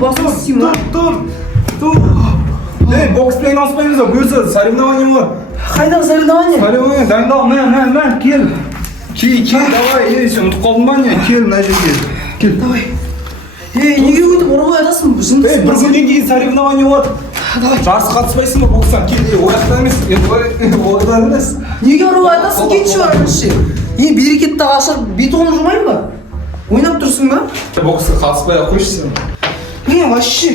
басып істеймін. Тұр. Ей, бокспен айналыспаймыз ба? Бұйырса соревнование бар. Қайдағы соревнование? Соревнование дайындал, мә, кел. Кел, давай, ей, сен ұтып қалдың ба не? Кел, мына жерге. Кел. Давай. Неге өйтіп ұрғылай атасың? Ей, бір күннен кейін соревнование болады. Давай. Жарыс қатыспайсың ба бокстан? Кел, ояқта емес, ояқта емес. Неге ұрғылай атасың? Кетші бар бірінші. Берекетті ашып, бетон жумайын ба? Ойнап тұрсың ба? Боксқа қатыспай ақ қойшы сен. Вообще.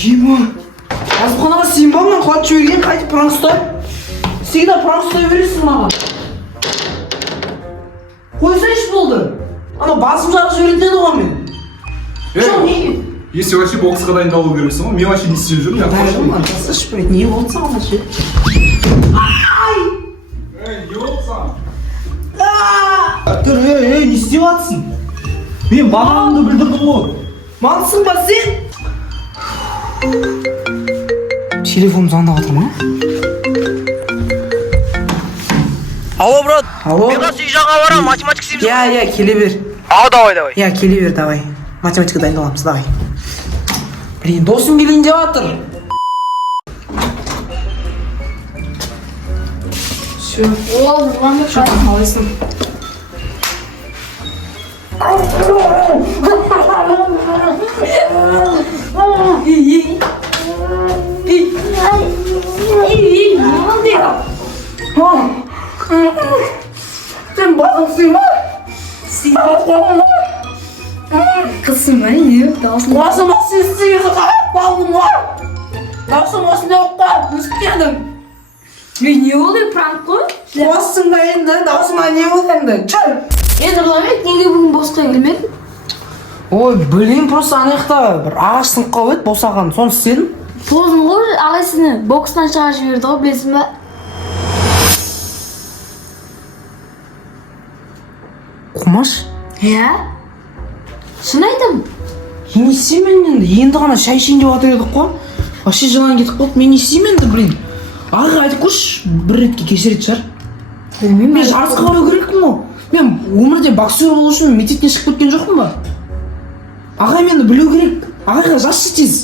Ема. Азбаханаға сыйынба мен құлатып жіберген, қайтып пранк ұстай. Всегда пранк ұстай бересің маған. Қойсайшы болды. Ана басым жарып жіберетін ғой мен. Жоқ, неге? Если вообще боксқа дайындалу керексің ғой, мен вообще не істеп жүрмін, я қойшы. Тасташы, блядь, не болды саған вообще? Ай! Не болды саған? Тұр, не істеп атсың? Мен бананымды білдірдім ғой. Мансың ба сен? Телефон звондап жатыр ма? Алло, брат. Алло. Мен қазір үй жаға барам, математика істейміз. Я, келе бер. Давай. Я, келе бер, давай. Математика дайындаламыз, давай. Блин, досым келейін деп жатыр. Все. О, ладно, Что там, қалайсың? Сен басың ма? Kızım ben iyi. Dağılsın. Басыма сен істегенді қарап қалдым ғой. Даусым осында оқып өсіп келдім. Ne oluyor prank bu? Басың ба енді, даусыма не болды енді? Чыр! Енді Нұрламбек неге бүгін босқа келмедің? Ой, білейін, просто ана жақта бір ағаш сынып қалып еді, босаған, соны істедім. Тоздың ғой ағайсыны бокстан шығарып жіберді ғой, білесің ба? Қумаш? Иә? Шын айтам. Не істеймін енді ғана шай ішейін деп жатыр едік қой. Вообще жылан кетіп қалды, мен не істеймін енді, блин. Ағаға айтып көрші, бір ретке кешіретін шығар. Білмеймін. Мен жарысқа бару керекпін ғой. Мен өмірде боксер болу үшін мектептен шығып кеткен жоқпын ба? Ағай мені білу керек. Ағайға жазшы тез.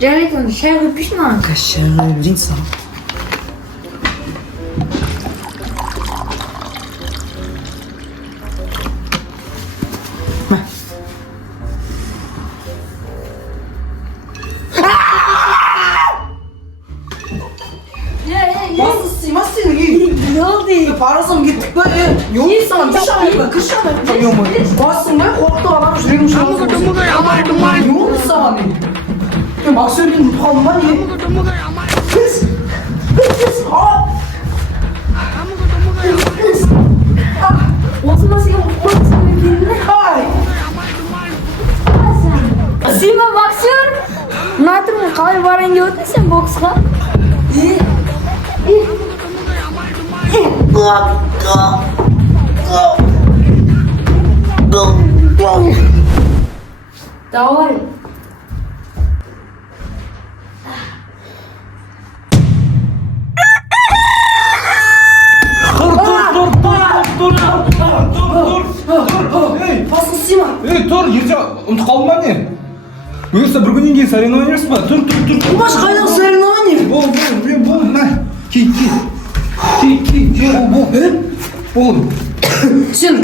Жарайды, онда шай құйып берші маған. Шай құйып берейін саған. Ne oldu? Parасым кеттік па? Yok саған кірші ана. Бассың ба? Қорқты адам жүрегім шығып. Не болды саған? Мен боксерден ұтып қалдым ба не? Кіз! Olsun nasıl yapalım? Ай! Сима боксер? Ұнатырмын, қалай барайын деп отырсың сен боксқа? Давай. Басың Сима! Ей, тұр, ерте ұмытып қалдың ба не? Бұйырса бір күннен кейін соревнование емес па? Тұр. Қумаш қайдағы соревнование? Бол, мә. Кей. Бол. Сен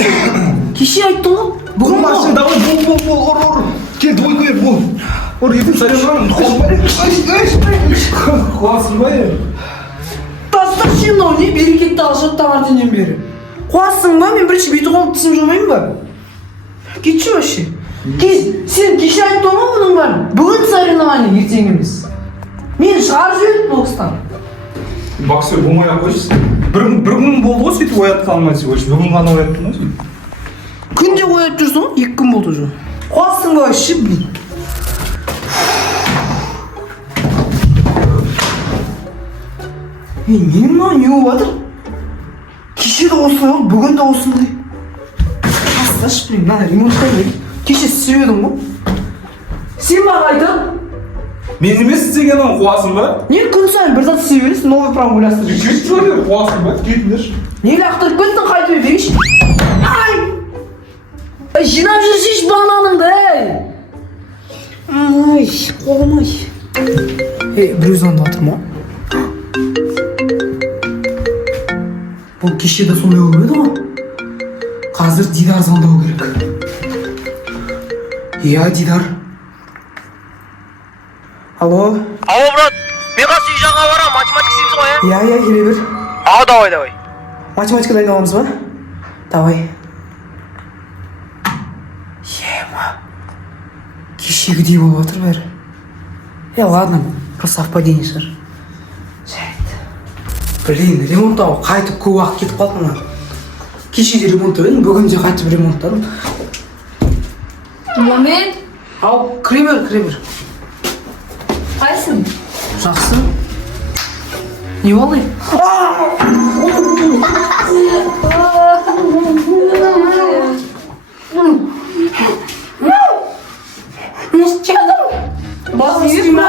кеше айттың ғой? Бүгін Машина, давай, бол, ұр. Кел, двойка ет, бол. Ұр, ертең соревнование, қуасың ба е? Тастық сен ол не? Берекетті алшатта бар денен бері. Қуасың ба? Мен бірінші беті қолып тісім жумайын ба? Кетші вообще. Сен кеше айттың ғой бұның бәрін? Бүгін соревнование, ертең емес. Мен шығарып жібердім бокстан. Боксер болмай ақ қойшы. Бір күн болды ғой сөйтіп оятқаныма сегодня. Бүгін ғана ояттың ғой сөйтіп. Күнде оятып жүрсің ғой? 2 күн болды уже. Қуасың ба вообще, блин? Не мынау не болып жатыр? Кеше де осылай болды, бүгін де осындай. Тасташы, блин, мына ремонтқа керек. Кеше істеп едің ғой. Сен маған айтады. Мен емес істегенім, қуасың ба? Не күн сайын бір зат істей бересің, новый прям ойластырып жүрсің. Кетіп жүрген, қуасың ба? Кетіңдерші. Не лақтырып кеттің, қайтып берейінші. Ай! Жинап жүрсейші бағаналы ай қолым ай. Біреу звондап жатыр ма? Бұл кеше де сондай болып еді ғой. Қазір Дидар звондау керек. Иә, Дидар. Алло. Алло, брат. Мен қазір үй жағына барамын, математика істейміз ғой, Иә, келе бер. Давай. Математика дайындаламыз ба? Давай. Ема. Кешегідей болып жатыр бәрі. Ладно, просто совпадение шығар. Блин, ремонттауға қайтып көп уақыт кетіп қалды мына. Кеше де ремонттап едім, бүгін де қайтып ремонттадым. Момент. Ау, кіре бер. Қайсың? Жақсы. Не болды? Не істедің? Басын істейме?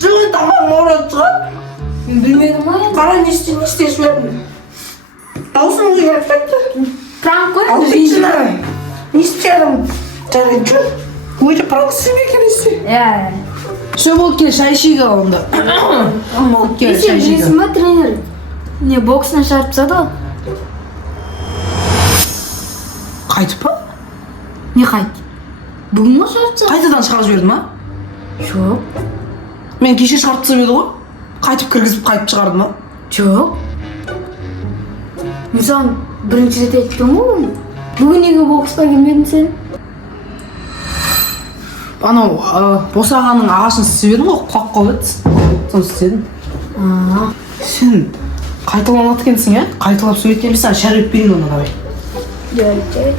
Жүгі тамақ морат шығар. Мен білмедім ғой. Қара не істей жібердің? Даусың өзгеріп кетті. Пранк қой. Не істедің? Жарайды жүр. Өте правосыз екен істе. Иә. Все болды, кел шай ішейік ал онда. Болды, кел шай ішейік. Білесің ба, тренер? Не, бокстан шығарып тастады ғой. Қайтып па? Не қайт? Бүгін ғой шығарып тастады? Қайтадан шығарып жіберді ма? Жоқ. Мен кеше шығарып тастап еді ғой. Қайтып кіргізіп қайтып шығарды ма? Жоқ. Мен саған бірінші рет айттым ғой. Бүгін неге боксқа келмедің сен? Анау босағаның ағашын істеп едім ғой, құлап қалып еді. Соны істедім. Сен қайталанады екенсің, иә? Қайталап сөйлеткен бе, саған шәріп берейін оны давай. Жарайды.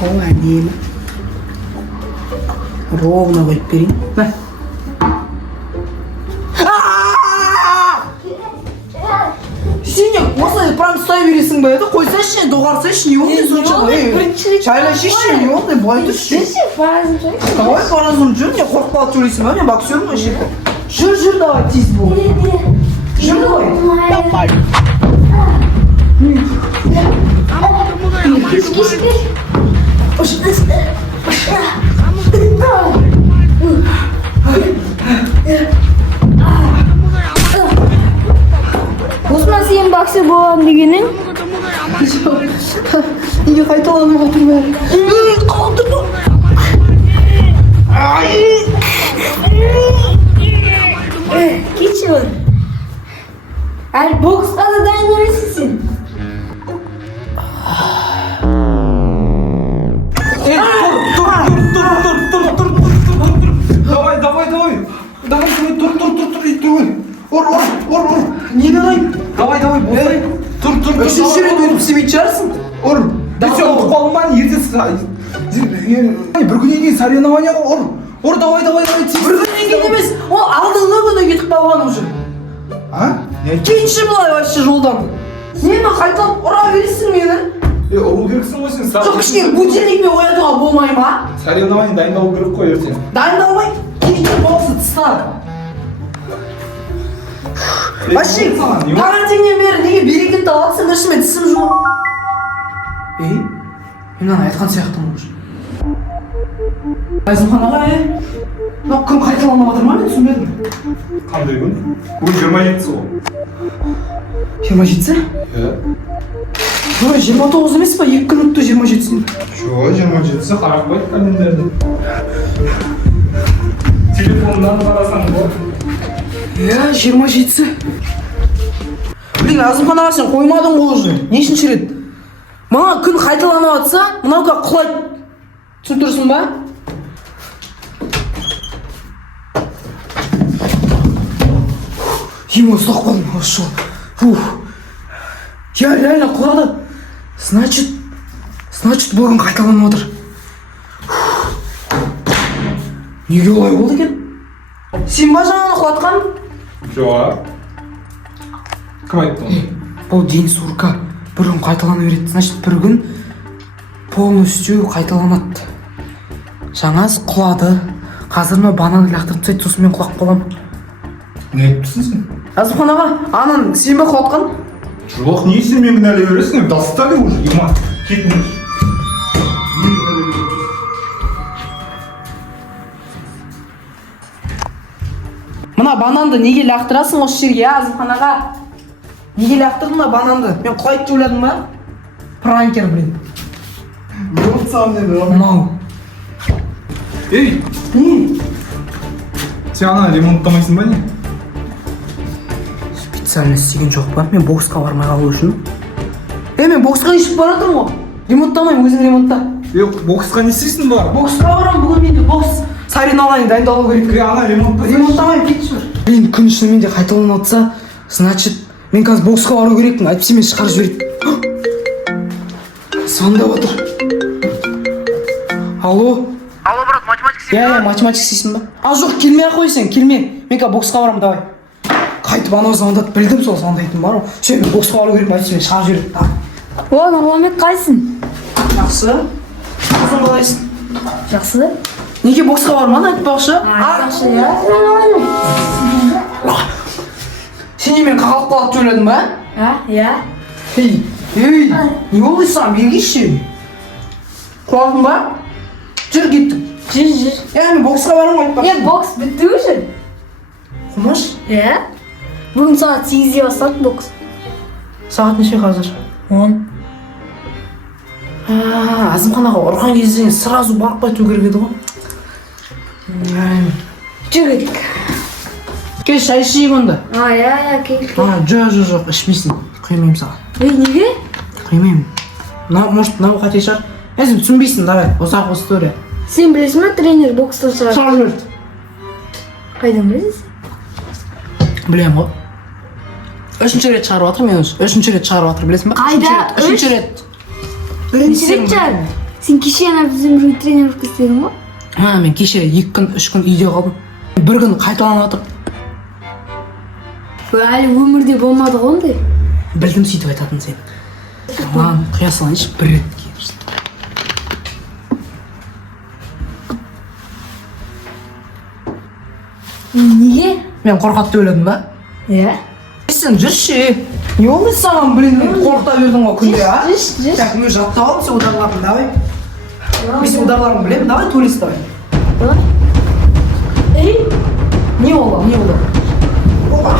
Ол әдемі. Ровно қойып берейін. Мә. Сен не осылай прям ұстай бересің ба еді? Қойсайшы, доғарсайшы, не болды сонша? Шайлайшы, не болды? Былай тұршы. Давай паразым жүр, не қорқпалы сөйлейсің ба? Мен боксермін ғой ше. Жүр, давай, тез бол. Жүр ғой. Осман, сен боксер боламын дегенің? Неге қайталанып отыр бәрі? Қалдырма. Кетші бар. Әлі боксқа да дайын емессің сен. Тур. Давай, тур. Не давай? Давай, босай. Тур. Үшінші рет өтіп істемейтін шығарсың. Ур. Сен ұтып қалдың ба? Бір күннен кейін соревнованияға ур. Давай. Бір күннен кейін емес, ол алдыңғы күні кетіп қалған уже. Кетші былай вообще жолдан. Нені қайталап ұра бересің мені? Ұру керексің ғой сен. Жоқ, кішкене будильникпен оятуға болмай ма? Соревнование дайындалу керек қой ертең. Дайындалмай, кетіп боксы тыстар. Вообще, таңертеңнен бері неге берекет алатсың, біршіме тісім жоқ. Мен мынаны айтқан сияқтымын уже. Айзымханаға, мынау күн қайталанып жатыр ма, мен түсінбедім. Қандай күн? Бүгін 27-сі ғой. 27-сі? Иә. 29 емес па? 2 күн өтті 27-сін. Жоқ, 27-сі қарап қойды календарьды. Телефондан қарасаң ғой. Иә, 27-сі. Блин, Азымханаға сен қоймадың ғой уже. Нешінші рет? Мына күн қайталанып жатса, мынауға құлайды. Түсініп тұрсың ба? Ема ұстап қалдым, осы жол. Я реально құлады. Значит, бүгін қайталанып отыр. Неге олай болды екен? Сен ба жаңаны құлатқан? Жоқ. Кім айтты оны? Бұл день сурка. Бір күн қайталана береді. Значит, бір күн полностью қайталанады. Жаңасы құлады. Қазір мен банан лақтырып тастайды, сосын мен құлап қалам. Не айтыпсың сен? Азымханаға, анан сен ба құлатқан? Жоқ, не сен мен кінәлай бересің? Достали уже, ема. Кетіңдер. Мына бананды неге лақтырасың осы жерге, Азымханаға? Неге лақтырдың мына бананды? Мен құлайды деп ойладым ба? Пранкер, блин. Мынау. Ей, Не? сен ана ремонттамайсың ба не? Специально істеген жоқ па? Мен боксқа бармай қалу үшін. Мен боксқа ішіп баратырмын ғой. Ремонттамаймын, өзің ремонтта. Боксқа не істейсің бар? Боксқа барамын бүгін менде бокс. Соревнование дайындалу керек. Ана ремонтта. Ремонттамаймын, кетші бір. Блин, күн ішінде қайталанып жатса, значит, мен қазір боксқа бару керекпін. Әйтпесе мен шығарып жібереді. Звондап отыр. Алло? Алло, брат, математика істейсің Я, математика істейсің ба? Жоқ, келмей ақ қойсаң, келме. Мен қазір боксқа барамын, давай. Қайтып анау звондады, білдім сол звондайтын бар ғой. Мен боксқа бару керекпін, әйтпесе мен шығарып жібереді. О, Нұрламет қайсың? Жақсы. Өзің қалайсың? Жақсы. Неге боксқа бармадың, айтпақшы? Жақсы, я. Сен немен қағалып қалады деп ойладың ба? Я. Ей, не болды саған, бергейші. Құладың ба? Жүр кеттік. Жүр. Мен боксқа барамын айтпақшы. Бокс бітті уже. Құмаш? Бүгін сағат 8-де бастады бокс. Сағат неше қазір? 10. Азымханаға ұрған кезде сразу барып қайту керек еді ғой. Жүр кеттік. Кел, шай ішейік онда. Я, кел. Жоқ, ішмейсің. Құймаймын саған. Неге? Құймаймын. Может, мынау қате шығар. Сен түсінбейсің, давай, ұзақ история. Сен білесің ма, тренер бокстан шығар? Шығарып жіберді. Қайдан білесің? Білем ғой. Үшінші рет шығарып жатыр, мен үшінші рет шығарып жатыр, білесің ба? Қайда? Үшінші рет. Бірінші рет шығар. Сен кеше ана біздің бір тренировка істедің ғой? Мен кеше 2 күн, 3 күн үйде қалдым. Бір күн қайталанып жатыр. Әлі өмірде болмады ғой ондай. Білдім сөйтіп айтатын сен. Маған құя салайыншы, бір рет кейбірсің. Неге? Мен қорқады деп ойладым ба? Сен жүрші. Не болды саған, блин, қорқыта бердің ғой күнде, а? Жүр. Так, мен жаттап алдым, сен ударларын, давай. Мен сен ударларын білемін, давай, турист, давай. Не болды? Опа.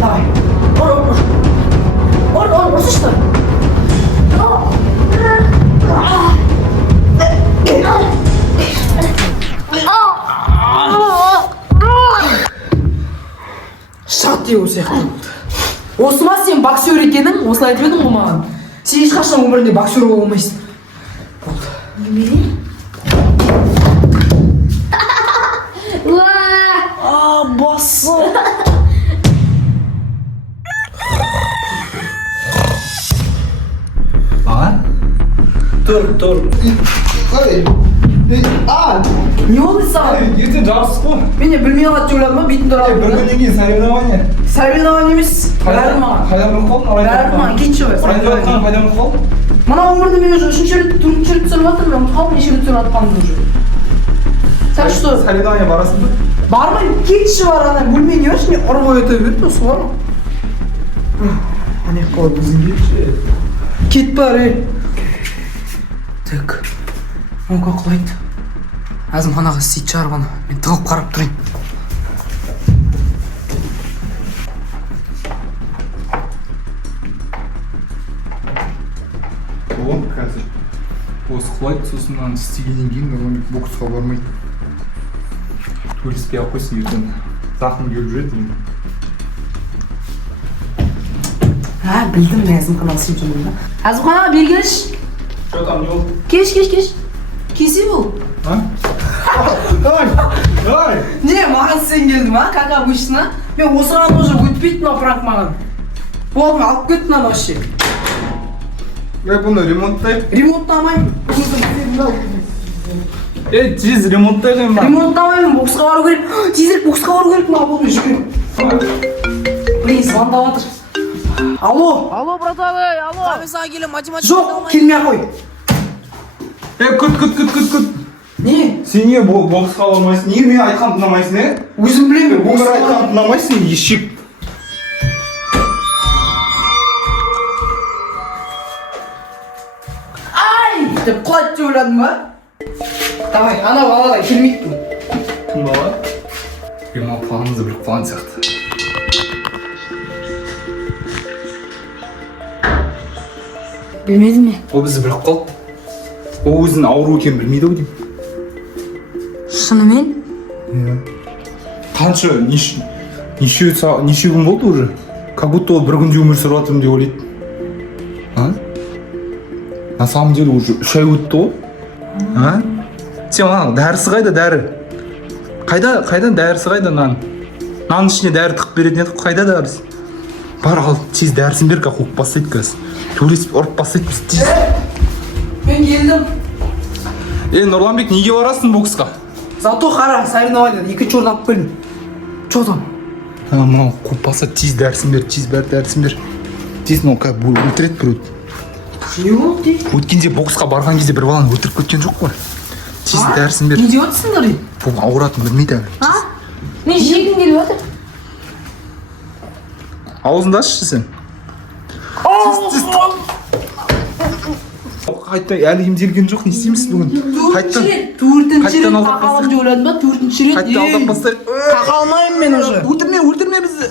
Давай. Ұрсы что? Шат деу сияқты. Осы ма сен боксер екенің? Осылай айтып едің ғой маған. Сен ешқашан өмірінде боксер бола алмайсың. Басы. Тұр. Не болды саған? Ертең жарыс қой. Мен де білмей қалады деп ойладым ба, бетімді Бір ұрады. күннен кейін соревнование. Соревнование емес. Бәрі маған. Қайдан біліп қалдың? Бәрі маған, кетші ғой. Радио айтқан қайдан біліп қалдың? Мына өмірде мен уже 3-ші рет, 4-ші рет түсіріп жатырмын, мен ұмытып қалдым, неше рет түсіріп жатқанымды уже. Так что? Соревнование барасың ба? Бармаймын, кетші бар, ана бөлме не үшін ұрып ойта берді, осы бар ма? Ане қой, біздің кетші. Кет бар, Так, онға құлайды. Азымханаға істейді шығарып ана, мен тығылып қарап тұрайын. Ол қазір осы құлайды, сосын мынаны істегеннен кейін Нұрламет боксқа бармайды. Туристке алып қойсын, ертең зақым келіп жүреді енді. Білдім мен Азымханаға істеп жүрмін да. Азымханаға бері келші. Что там, не болды? Кеш. Кесе бол. Ай! Не, маған сен келдің ма, как обычно. Мен осыған уже өтпейді мына пранк маған. Болды, алып кеттің ана вообще. Бұны ремонттайық. Ремонттамаймын. Тез ремонттайық ма? Ремонттамаймын, боксқа бару керек. Тезірек боксқа бару керек, мына болды жүгіріп. Блин, звондап жатыр. Алло, братаны, алло. Мен саған келем, математика. Жоқ, келмей ақ қой. Күт. Не? Сен не боксқа бармайсың? Неге мен айтқанды тыңдамайсың, Өзім білемін, Өмір айтқанды тыңдамайсың, ешек. Ай! Деп құлайды деп ойладың ба? Давай, ана баладай келмейді бұл. Кім бала? Мына планыңызды біліп қалған сияқты. Білмеді ме? Ол бізді біліп қалды. Ол өзінің ауру екенін білмейді ау деймін. Шынымен? Қанша, неше күн болды уже? Как будто ол бір күнде өмір сүріп жатырмын деп ойлайды. А? На самом деле уже 3 ай өтті ғой. А? Сен ана дәрісі қайда, дәрі? Қайдан дәрісі қайда нан? Нанның ішіне дәрі тығып беретін едік, қайда дәрісі? Бар ал, тез дәрісін бер, қуып бастайды қазір. Төбелесіп ұрып бастайды біз тез. Мен келдім. Нұрланбек, неге барасың боксқа? Зато қара, соревнование, 2 орын алып келдім. Чо там? Мынау қуып бастайды, тез дәрісін бер, тез бәрі дәрісін бер. Тез мынау өлтіреді біреуді. Не болды дейді? Өткенде боксқа барған кезде бір баланы өлтіріп кеткен жоқ қой. Тез дәрісін бер. Не деп отырсыңдар дейді? Бұл ауыратын білмейді әлі. А? Мен жегім келіп отыр. Аузыңды ашшы сен. Қайттан әлі емделген жоқ, не істейміз бүгін? Төртінші рет қайттан алдап қақалам деп ойладым ба? 4-ші рет. Қайтты алдап бастайық. Қақалмаймын мен уже. Өлтірме бізді.